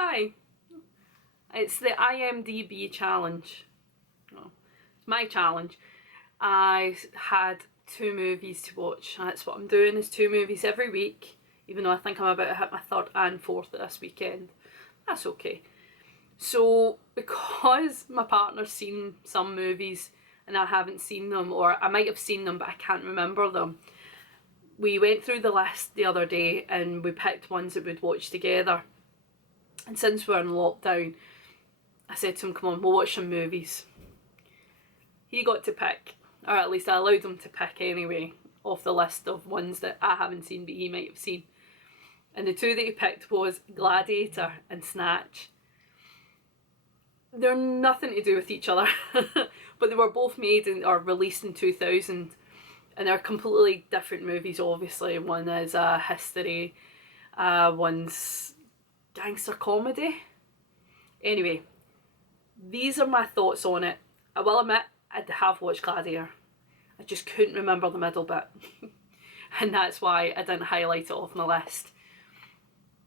Hi. It's the IMDB challenge. Oh, it's my challenge. I had 2 movies to watch. That's what I'm doing, is 2 movies every week. Even though I think I'm about to hit my 3rd and 4th this weekend. That's okay. So, because my partner's seen some movies and I haven't seen them, or I might have seen them but I can't remember them, we went through the list the other day and we picked ones that we'd watch together. And since we're in lockdown, I said to him, come on, we'll watch some movies. He got to pick, or at least I allowed him to pick anyway, off the list of ones that I haven't seen but he might have seen. And the 2 that he picked was Gladiator and Snatch. They're nothing to do with each other, but they were both made or released in 2000, and they're completely different movies obviously. One is a history, one's gangster comedy. Anyway, these are my thoughts on it. I will admit, I have watched Gladiator. I just couldn't remember the middle bit. And that's why I didn't highlight it off my list.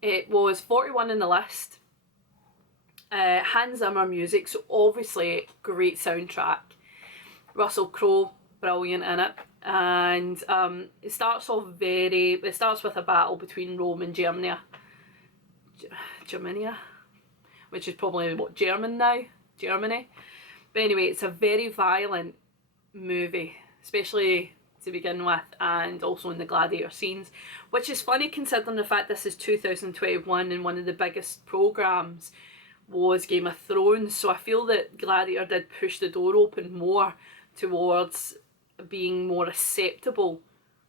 It was 41 in the list. Hans Zimmer music, so obviously great soundtrack. Russell Crowe, brilliant in it. And it starts with a battle between Rome and Germany. Germania? Which is probably what, German now? Germany. But anyway, it's a very violent movie, especially to begin with, and also in the Gladiator scenes, which is funny considering the fact this is 2021 and one of the biggest programmes was Game of Thrones. So I feel that Gladiator did push the door open more towards being more acceptable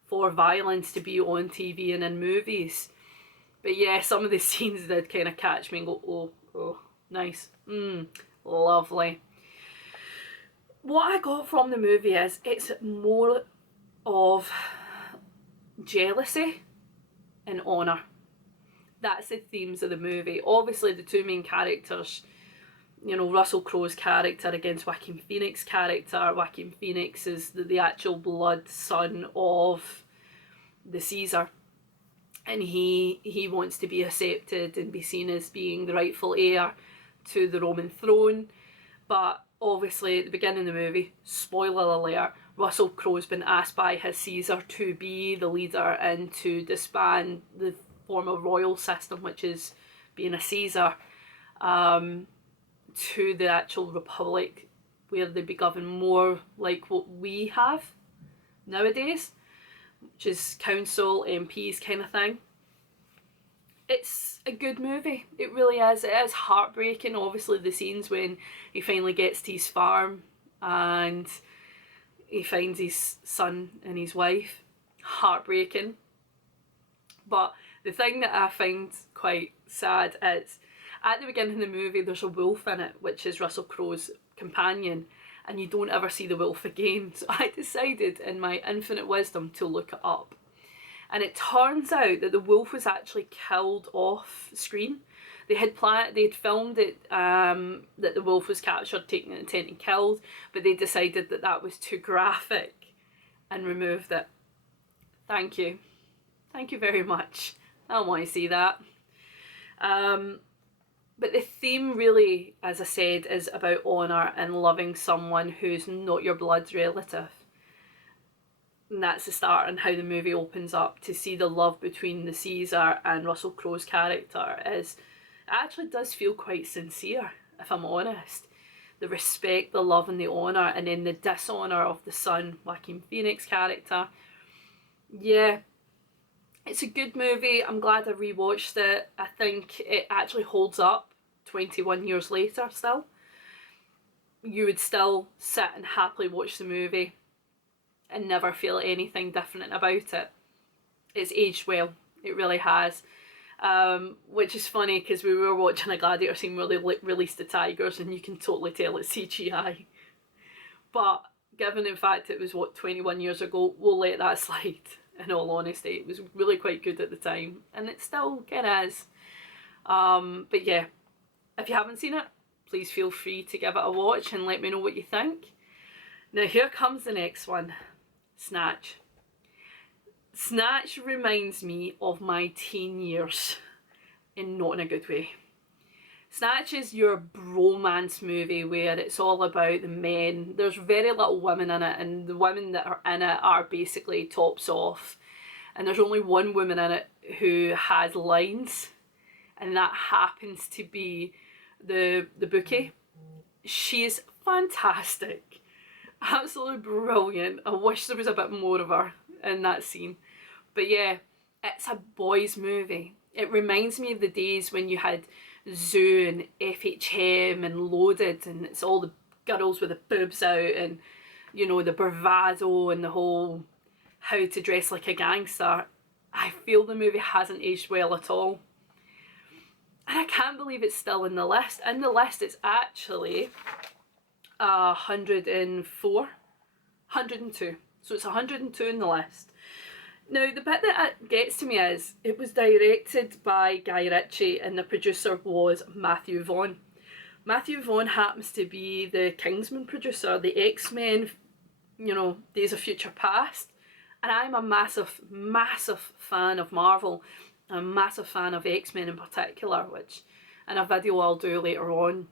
for violence to be on TV and in movies. But yeah, some of the scenes did kind of catch me and go, oh, nice, lovely. What I got from the movie is it's more of jealousy and honour. That's the themes of the movie. Obviously the 2 main characters, you know, Russell Crowe's character against Joaquin Phoenix's character. Joaquin Phoenix is the actual blood son of the Caesar. And he wants to be accepted and be seen as being the rightful heir to the Roman throne. But obviously at the beginning of the movie, spoiler alert, Russell Crowe's been asked by his Caesar to be the leader and to disband the former royal system, which is being a Caesar, to the actual republic where they be governed more like what we have nowadays, which is council, MPs kind of thing. It's a good movie, it really is. It is heartbreaking, obviously the scenes when he finally gets to his farm and he finds his son and his wife. Heartbreaking. But the thing that I find quite sad is at the beginning of the movie there's a wolf in it, which is Russell Crowe's companion, and you don't ever see the wolf again. So I decided in my infinite wisdom to look it up. And it turns out that the wolf was actually killed off screen. They had filmed it, that the wolf was captured, taken an intent and killed, but they decided that that was too graphic and removed it. Thank you. Thank you very much. I don't want to see that. But the theme really, as I said, is about honour and loving someone who's not your blood relative. And that's the start and how the movie opens up, to see the love between the Caesar and Russell Crowe's character it actually does feel quite sincere, if I'm honest. The respect, the love and the honour, and then the dishonour of the son, Joaquin Phoenix character. Yeah, it's a good movie. I'm glad I rewatched it. I think it actually holds up 21 years later still. You would still sit and happily watch the movie and never feel anything different about it. It's aged well, it really has. Which is funny because we were watching a Gladiator scene where they released the tigers and you can totally tell it's CGI. But given in fact it was, what, 21 years ago, we'll let that slide. In all honesty, it was really quite good at the time, and it still kind of is. But yeah, if you haven't seen it, please feel free to give it a watch and let me know what you think. Now here comes the next one, Snatch. Snatch reminds me of my teen years, and not in a good way. Snatch is your bromance movie where it's all about the men. There's very little women in it, and the women that are in it are basically tops off. And there's only one woman in it who has lines, and that happens to be the bookie. She's fantastic. Absolutely brilliant. I wish there was a bit more of her in that scene. But yeah, it's a boys' movie. It reminds me of the days when you had Zoo and FHM and Loaded, and it's all the girls with the boobs out and, you know, the bravado and the whole how to dress like a gangster. I feel the movie hasn't aged well at all. And I can't believe it's still in the list. In the list it's actually 104, 102. So it's 102 in the list. Now, the bit that gets to me is it was directed by Guy Ritchie and the producer was Matthew Vaughn. Matthew Vaughn happens to be the Kingsman producer, the X-Men, you know, Days of Future Past. And I'm a massive, massive fan of Marvel. I'm a massive fan of X-Men in particular, which in a video I'll do later on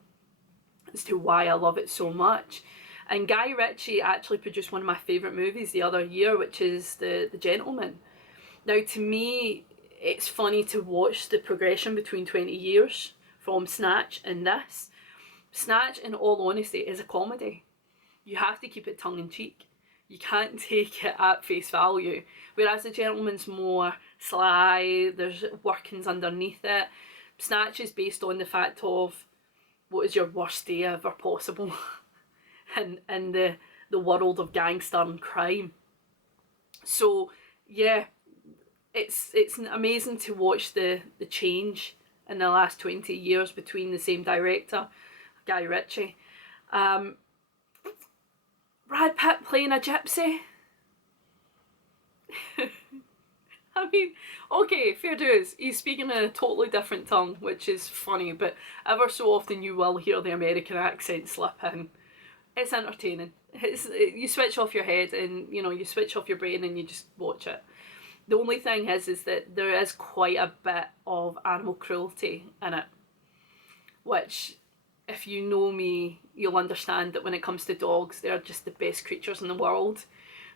as to why I love it so much. And Guy Ritchie actually produced one of my favourite movies the other year, which is The Gentleman. Now, to me, it's funny to watch the progression between 20 years from Snatch and this. Snatch, in all honesty, is a comedy. You have to keep it tongue-in-cheek. You can't take it at face value. Whereas The Gentleman's more sly, there's workings underneath it. Snatch is based on the fact of what is your worst day ever possible. in the world of gangster and crime. So yeah, it's amazing to watch the change in the last 20 years between the same director, Guy Ritchie. Brad Pitt playing a gypsy. I mean, okay, fair dues, he's speaking in a totally different tongue, which is funny, but ever so often you will hear the American accent slip in. It's entertaining. You switch off your head and, you know, you switch off your brain and you just watch it. The only thing is that there is quite a bit of animal cruelty in it, which, if you know me, you'll understand that when it comes to dogs, they're just the best creatures in the world.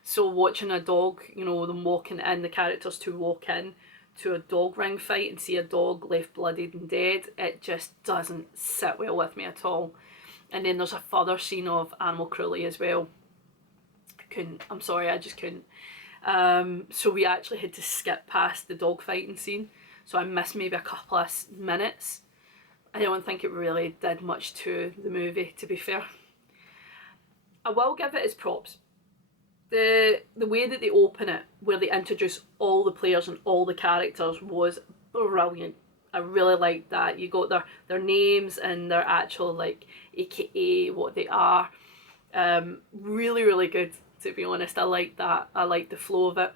So watching a dog, you know, them walking in, the characters to walk in to a dog ring fight and see a dog left bloodied and dead, it just doesn't sit well with me at all. And then there's a further scene of animal cruelty as well. I'm sorry, I just couldn't. So we actually had to skip past the dog fighting scene. So I missed maybe a couple of minutes. I don't think it really did much to the movie, to be fair. I will give it its props. The way that they open it, where they introduce all the players and all the characters, was brilliant. I really liked that. You got their names and their actual, like, AKA what they are. Really, really good, to be honest. I like that. I like the flow of it.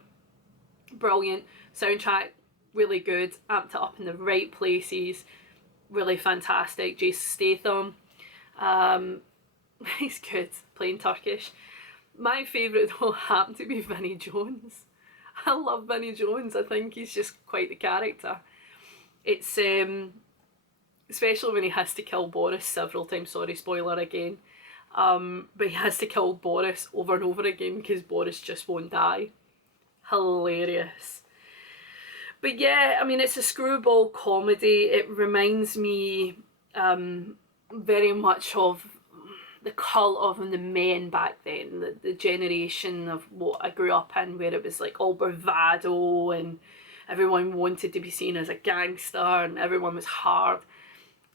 Brilliant. Soundtrack, really good. Amped it up in the right places. Really fantastic. Jason Statham. He's good, playing Turkish. My favourite though happened to be Vinnie Jones. I love Vinnie Jones. I think he's just quite the character. It's especially when he has to kill Boris several times. Sorry, spoiler again. But he has to kill Boris over and over again because Boris just won't die. Hilarious. But yeah, I mean, it's a screwball comedy. It reminds me very much of the cult of the men back then, the generation of what I grew up in, where it was like all bravado and everyone wanted to be seen as a gangster and everyone was hard.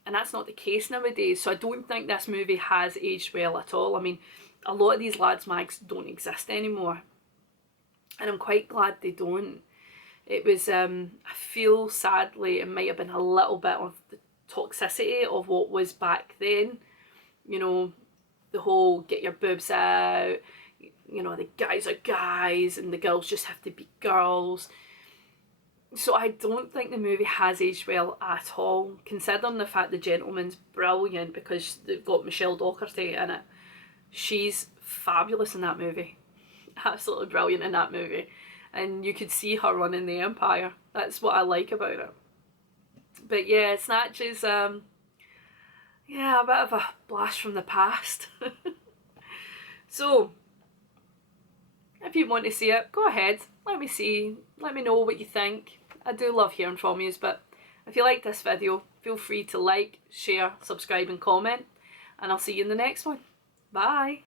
And that's not the case nowadays. So I don't think this movie has aged well at all. I mean, a lot of these lads mags don't exist anymore. And I'm quite glad they don't. It was, I feel sadly, it might have been a little bit of the toxicity of what was back then. You know, the whole get your boobs out, you know, the guys are guys and the girls just have to be girls. So I don't think the movie has aged well at all, considering the fact The Gentleman's brilliant because they've got Michelle Dockerty in it. She's fabulous in that movie. Absolutely brilliant in that movie. And you could see her running the empire. That's what I like about it. But yeah, Snatch is yeah, a bit of a blast from the past. So, if you want to see it, go ahead. Let me know what you think. I do love hearing from you, but if you like this video, feel free to like, share, subscribe and comment. And I'll see you in the next one. Bye!